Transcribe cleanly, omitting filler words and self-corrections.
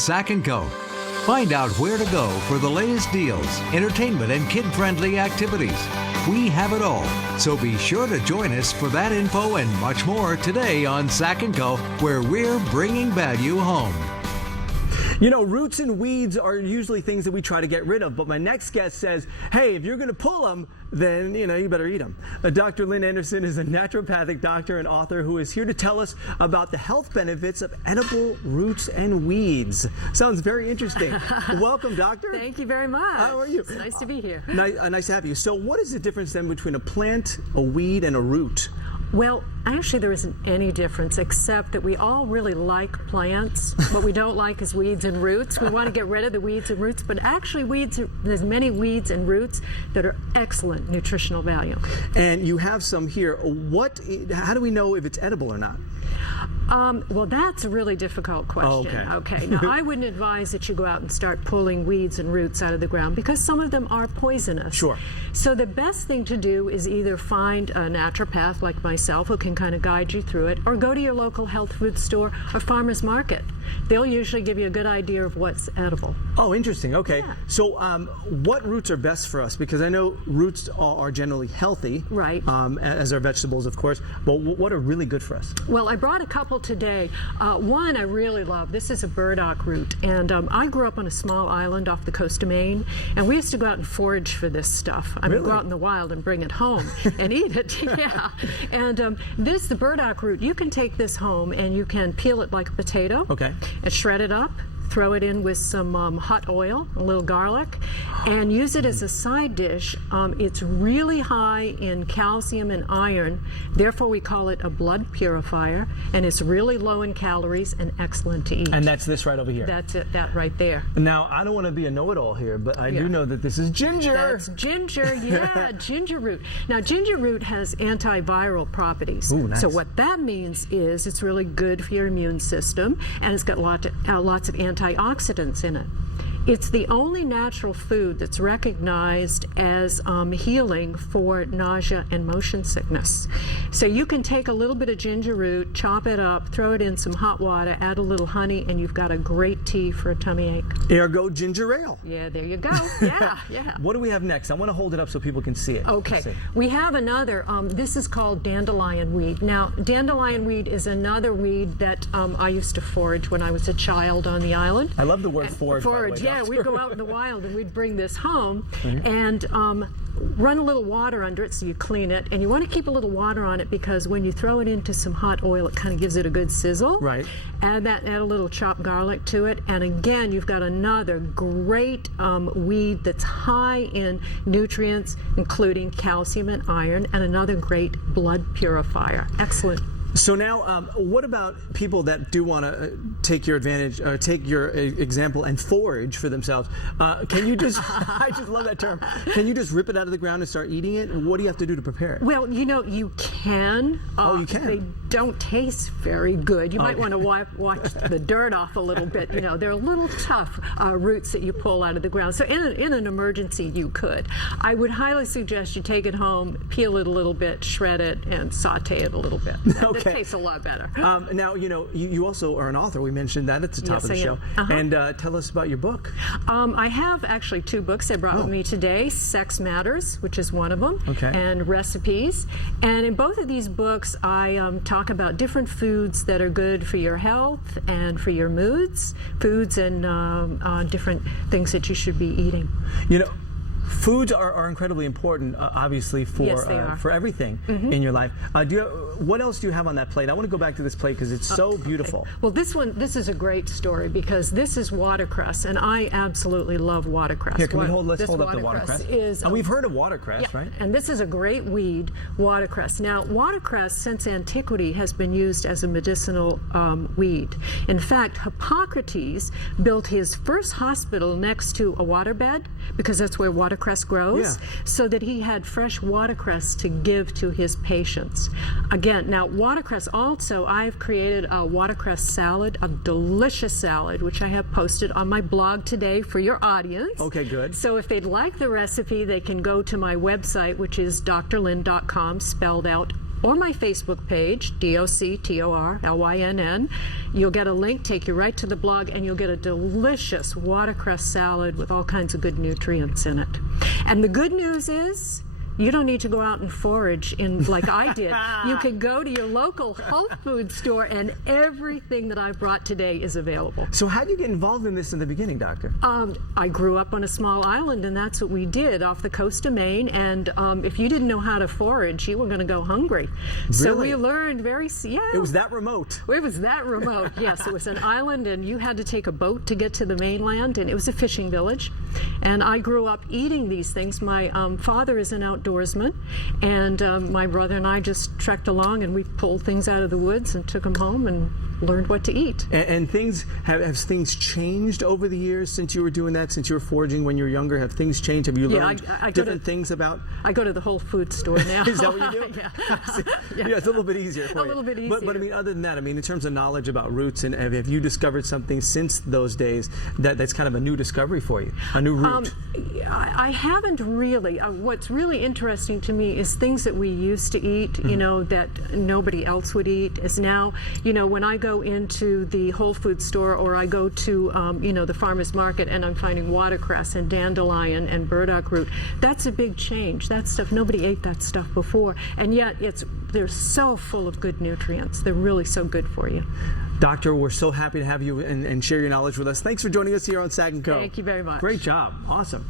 Sac Co. Find out where to go for the latest deals, entertainment, and kid-friendly activities. We have it all, so be sure to join us for that info and much more today on Sac Co, where we're bringing value home. You know, roots and weeds are usually things that we try to get rid of, but my next guest says, hey, if you're going to pull them, then, you better eat them. Dr. Lynn Anderson is a naturopathic doctor and author who is here to tell us about the health benefits of edible roots and weeds. Sounds very interesting. Welcome, doctor. Thank you very much. How are you? It's nice to be here. Nice to have you. So what is the difference then between a plant, a weed, and a root? Well, actually there isn't any difference except that we all really like plants. What we don't like is weeds and roots. We want to get rid of the weeds and roots, but actually there's many weeds and roots that are excellent nutritional value. And you have some here. How do we know if it's edible or not? Well, that's a really difficult question. Okay. Now, I wouldn't advise that you go out and start pulling weeds and roots out of the ground because some of them are poisonous. Sure. So the best thing to do is either find a naturopath like myself who can kind of guide you through it, or go to your local health food store or farmer's market. They'll usually give you a good idea of what's edible. Oh, interesting. Okay. Yeah. So what roots are best for us? Because I know roots are generally healthy. Right. As are vegetables, of course. But what are really good for us? Well, I brought a couple today. One I really love. This is a burdock root. And I grew up on a small island off the coast of Maine. And we used to go out and forage for this stuff. I mean, go out in the wild and bring it home and eat it. Yeah. And the burdock root, you can take this home and you can peel it like a potato. Okay. And shred it up, throw it in with some hot oil, a little garlic, and use it as a side dish. It's really high in calcium and iron, therefore we call it a blood purifier, and it's really low in calories and excellent to eat. And that's this right over here? That's it, that right there. Now, I don't want to be a know-it-all here, but I do know that this is ginger. That's ginger, yeah, ginger root. Now, ginger root has antiviral properties. Ooh, nice. So what that means is it's really good for your immune system, and it's got lots of antioxidants in it. It's the only natural food that's recognized as healing for nausea and motion sickness. So you can take a little bit of ginger root, chop it up, throw it in some hot water, add a little honey, and you've got a great tea for a tummy ache. Ergo ginger ale. Yeah, there you go. Yeah, yeah. What do we have next? I want to hold it up so people can see it. Okay. We have another, this is called dandelion weed. Now, dandelion weed is another weed that I used to forage when I was a child on the island. I love the word forage. Forage, yeah. We'd go out in the wild and we'd bring this home and run a little water under it so you clean it. And you want to keep a little water on it because when you throw it into some hot oil, it kind of gives it a good sizzle. Right. Add a little chopped garlic to it. And again, you've got another great weed that's high in nutrients, including calcium and iron, and another great blood purifier. Excellent. So now, what about people that do want to take your advantage, or take your example and forage for themselves? Can you just, I just love that term, can you just rip it out of the ground and start eating it? What do you have to do to prepare it? Well, you can. Oh, you can? They don't taste very good. You might want to wash the dirt off a little bit. They're a little tough roots that you pull out of the ground. So in an emergency, you could. I would highly suggest you take it home, peel it a little bit, shred it, and saute it a little bit. Okay. It tastes a lot better. Now, you also are an author. We mentioned that at the top of the show. And tell us about your book. I have actually two books I brought with me today. Sex Matters, which is one of them, and Recipes. And in both of these books, I talk about different foods that are good for your health and for your moods, foods and different things that you should be eating. Foods are incredibly important, obviously, for everything in your life. What else do you have on that plate? I want to go back to this plate because it's so beautiful. Well, this is a great story because this is watercress, and I absolutely love watercress. Here, can let's hold up the watercress. And we've heard of watercress, right? And this is a great weed, watercress. Now, watercress, since antiquity, has been used as a medicinal weed. In fact, Hippocrates built his first hospital next to a waterbed because that's where watercress grows, so that he had fresh watercress to give to his patients. Again, now watercress also, I've created a watercress salad, a delicious salad, which I have posted on my blog today for your audience. Okay, good. So if they'd like the recipe, they can go to my website, which is drlynn.com, spelled out or my Facebook page, DoctorLynn. You'll get a link, take you right to the blog, and you'll get a delicious watercress salad with all kinds of good nutrients in it. And the good news is, you don't need to go out and forage like I did. You can go to your local health food store, and everything that I brought today is available. So how did you get involved in this in the beginning, Doctor? I grew up on a small island, and that's what we did off the coast of Maine. And if you didn't know how to forage, you were going to go hungry. So Really? we learned It was that remote. It was that remote, yes. It was an island, and you had to take a boat to get to the mainland, and it was a fishing village. And I grew up eating these things. My father is an outdoorsman, and my brother and I just trekked along, and we pulled things out of the woods and took them home and learned what to eat. And things have things changed over the years since you were doing that, since you were foraging when you were younger? Have things changed? Have you learned different things about? I go to the whole food store now. Is that what you do? Yeah. Yeah, it's a little bit easier for you. A little bit easier. But I mean, other than that, I mean, in terms of knowledge about roots, and have you discovered something since those days that's kind of a new discovery for you, a new root? I haven't really. What's really interesting to me is things that we used to eat, that nobody else would eat, is now, when I go into the Whole Foods store, or I go to, the farmer's market, and I'm finding watercress and dandelion and burdock root, that's a big change. That stuff, nobody ate that stuff before, and yet they're so full of good nutrients. They're really so good for you. Doctor, we're so happy to have you and share your knowledge with us. Thanks for joining us here on Sac Co. Thank you very much. Great job. Awesome.